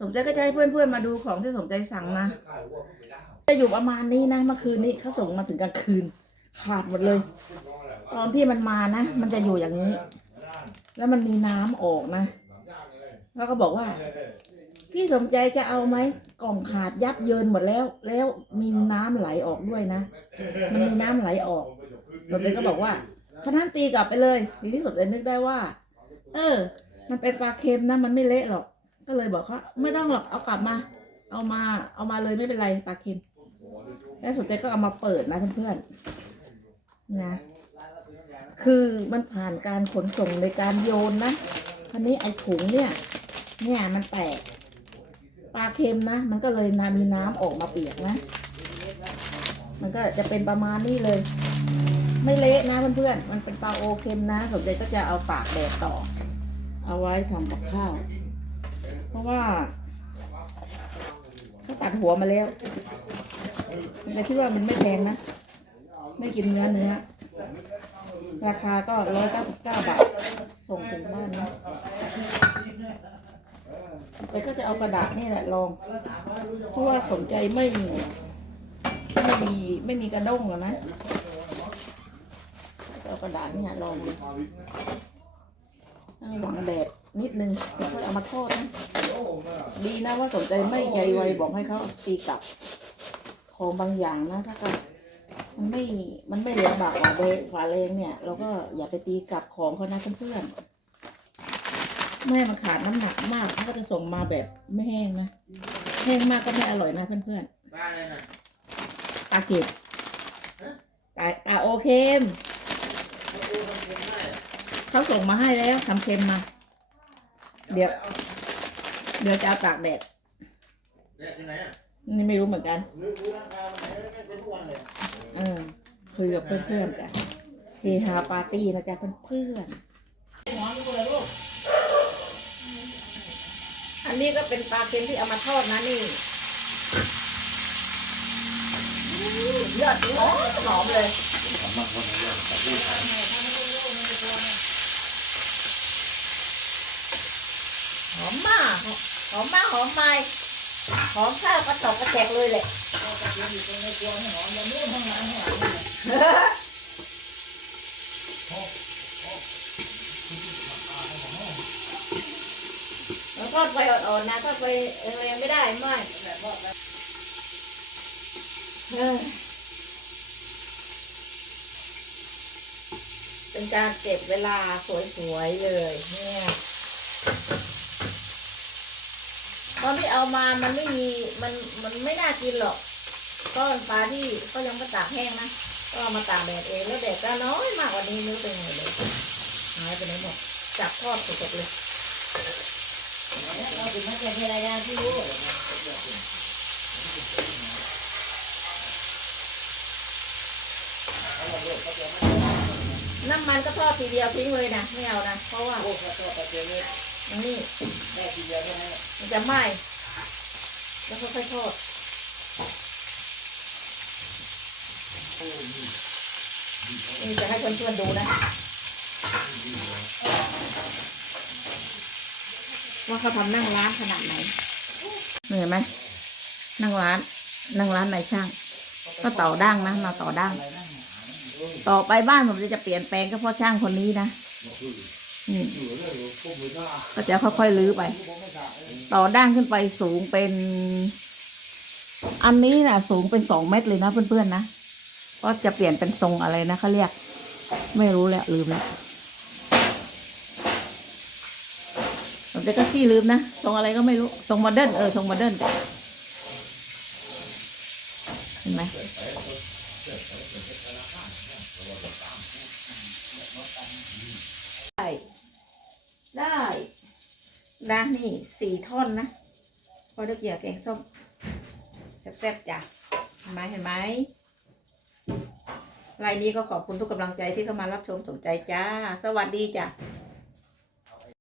สมใจก็จะให้เพื่อนๆมาดูของที่สมใจสั่งมาจะอยู่ประมาณนี้นะเมื่อคืนนี้เขาส่งมาถึงกลางคืน ขาดหมดเลย ตอนที่มันมานะมันจะอยู่อย่างนี้ แล้วมันมีน้ำออกนะ แล้วก็บอกว่า พี่สมใจจะเอาไหมกล่องขาดยับเยินหมดแล้ว แล้วมีน้ำไหลออกด้วยนะ มันมีน้ำไหลออกสมเด็จก็บอกว่าขนั้นตีกลับไปเลยทีที่สมเด็จนึกได้ว่า เออ มันเป็นปลาเค็มนะมันไม่เละหรอก ก็เลยบอกเขาไม่ต้องหรอกเอากลับมา เอามา เอามาเลยไม่เป็นไรปลาเค็มแล้วสมเด็จก็เอามาเปิดนะเพื่อนๆนะ คือมันผ่านการขนส่งในการโยนนะคันนี้ไอ้ถุงเนี่ย เนี่ยมันแตกปลาเค็มนะ มันก็เลยนามีน้ำออกมาเปียกนะ มันก็จะเป็นประมาณนี้เลย ไม่เละนะเพื่อนๆมันเป็นปลาโอเค็มนะสมเด็จก็จะเอาปากแดดต่อ เอาไว้ทำกับข้าว เพราะว่าเขาตัดหัวมาแล้วแต่คิดว่ามันไม่แพงนะ ไม่กินเนื้อเนื้อ ราคาก็ร้อยเก้าสิบเก้าบาท ส่งถึงบ้านนะแต่ก็จะเอากระดาษนี่แหละลองเพราะว่าสนใจไม่ไม่มีไม่มีกระด้งหรอนะจะเอากระดาษนี่ลองดู ให้หวังแดดนิดนึงแล้วค่อยเอามาทอดนะ ดีนะว่าสนใจไม่ใจไวบอกให้เขาตีกลับ ของบางอย่างนะถ้าเกิดมันไม่ มันไม่เหลือบากว่าเบฝาแรงเนี่ย เราก็อย่าไปตีกลับของเขานะเพื่อนๆไม่ให้มันขาดน้ำหนักมากเขาก็จะส่งมาแบบไม่แห้งนะ แห้งมากก็ไม่อร่อยนะเพื่อนๆบ้านอะไรน่ะตาเก็บตาตาโอเคมประตูทำ เค็มได้อะเขาส่งมาให้แล้วทำเค็มมา เดี๋ยว เดี๋ยวจะเอาตากแดดแดดที่ไหนอะนี่ไม่รู้เหมือนกันนึกรู้ราคามันไม่ไม่เป็นทุกวันเลยเออคุยกับเพื่อนๆจ้ะเฮฮาปาร์ตี้นะจ๊ะเพื่อนหอมกูเลยลูกๆอันนี้ก็เป็นปลาเค็มที่เอามาทอดนะนี่ยอดหอมหอมเลย หอมมาก หอมมากหอมไม่หอมข้าวกระตอกกระแจกเลยแหละแล้วทอดไฟอ่อนๆนะทอดไฟแรงๆไม่ได้ไม่เออเป็นการเก็บเวลาสวยๆเลยเนี่ย ต อนที่เอามามันไม่มีมันมันไม่น่ากินหรอกก้อนปลาที่เขายังไม่ตากแห้งนะก็มาตากแดดเองแล้วแดดก็น้อยมากกว่านี้ไม่รู้เป็นไงเลยหายไปไหนหมดจับทอดสดๆเลยเราถึงมาแค่เทรายาที่รู้น้ำมันก็ทอดทีเดียวทิ้งเลยนะไม่เอานะเพราะว่าโอ้ขอโทษขอเจอเลย อันนี้แม่ทีเดียวแค่นั้นแหละมันจะไหม้แล้วค่อยๆทอดนี่จะให้เพื่อนๆดูนะ ว่าเขาทำนั่งร้านขนาดไหนเห็นไหมนั่งร้าน นั่งร้านนายช่าง ก็ต่อดั้งนะมาต่อดั้งต่อไปบ้านผมจะเปลี่ยนแปลงก็เพราะช่างคนนี้นะ นี่ก็จะค่อยๆลื้อไป ต่อดั้งขึ้นไปสูงเป็น อันนี้นะสูงเป็นสองเมตรเลยนะเพื่อนๆนะก็จะเปลี่ยนเป็นทรงอะไรนะเขาเรียก ไม่รู้แล้วลืมแล้วผมจะก็ขี้ลืมนะทรงอะไรก็ไม่รู้ทรงโมเดิร์นเออทรงโมเดิร์นเห็นไหมได้ได้ นะนี่สี่ท่อนนะพอเด้เกี่ยวแกงส้มแซ่บๆจ้ะเห็นไหมเห็นไหมรายนี้ก็ขอบคุณทุกกำลังใจที่เข้ามารับชมสนใจจ้า สวัสดีจ้ะ